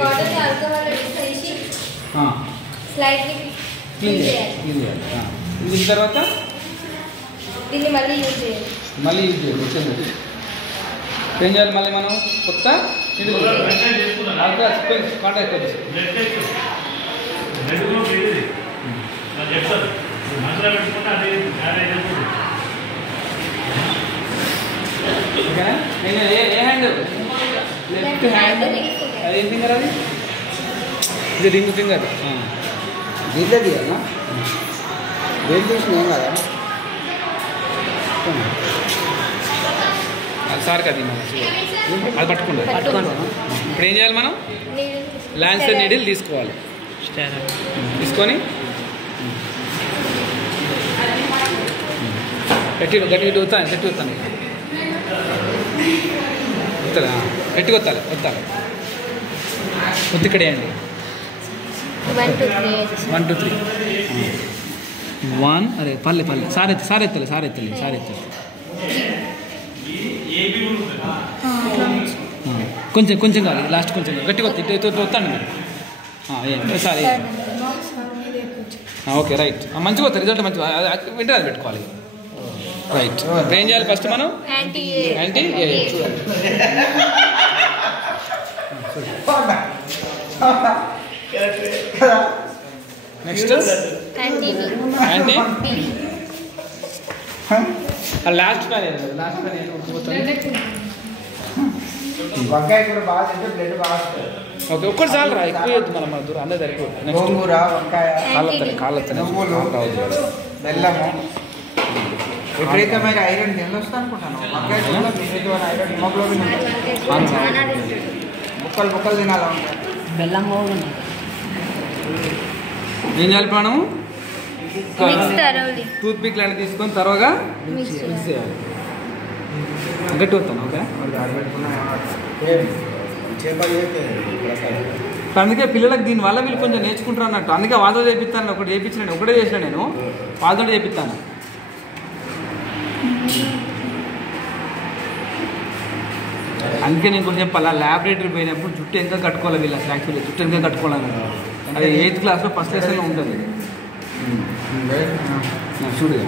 Cotton alcohol తీసి slightly clean చేయాలి. దీని తర్వాత దీన్ని మళ్ళీ యూజ్ చేయాలి. వచ్చింది ఏం చేయాలి మళ్ళీ మనం కొత్త కాంటాక్ట్ ఓకేనా? నేను ఏ హ్యాండ్ లెఫ్ట్ హ్యాండ్ అదేం ఫింగర్ అది ఇది రింగ్ ఫింగర్ దీంట్లో తీయాలా వేలు తీసిన ఏం కదా సార్ కదా అది పట్టుకుంటారు. ఇప్పుడు ఏం చేయాలి మనం లాన్సర్ నీడిల్ తీసుకోవాలి. తీసుకొని గట్టి వస్తాను గట్టి వస్తాను వస్తుందా గట్టిగా వస్తాలి వద్దు ఇక్కడ వేయండి 1 2 3 1 అరే పల్లె సార్ ఎత్తలే కొంచెం కాదు లాస్ట్ కొంచెం గట్టిగా వస్తాను మీరు సార్ ఓకే రైట్ మంచిగా వస్తుంది రిజల్ట్ మంచిగా వింటర్ అది పెట్టుకోవాలి. రైట్ ఏం చేయాలి ఫస్ట్ మనం యాంటీ నెక్స్ట్ యాంటీ లాస్ట్ వంకాయ కూడా బాగా తింటే బ్లడ్ బాగా వస్తుంది. ఓకే ఒక్కటి చాలు రా ఎక్కువ మనం దూరం అందరూ సరిపోతుంది. గోంగూర వంకాయ కాళ్ళొస్తాయి బెల్లము విపరీతమైన ఐరన్ దీనిలో వస్తా అనుకుంటాను. వంకాయ విపరీతమైన ఐరన్ హిమోగ్లోబిన్ ముక్కలు తినాలి వంకాయ బెల్లం ఏం చేయాలి మనం టూత్ పిక్ లాంటి తీసుకొని తర్వాత మిక్స్ చేయాలి. గట్టి వస్తాను ఓకే. అందుకే పిల్లలకు దీనివల్ల వీళ్ళు కొంచెం నేర్చుకుంటారు అన్నట్టు. అందుకే వాళ్ళతో చేపిస్తాను ఒకటే చేసిన నేను వాళ్ళతో చేపిస్తాను. అందుకే నేను కొంచెం చెప్పాలా ల్యాబొరేటరీ పోయినప్పుడు జుట్టు ఎంత కట్టుకోవాలి వీళ్ళు అసలు యాక్చువల్లీ జుట్టు ఎంత కట్టుకోవాలని అది 8th క్లాస్లో ఫస్ట్ లెసన్లో ఉంటుంది. చూడు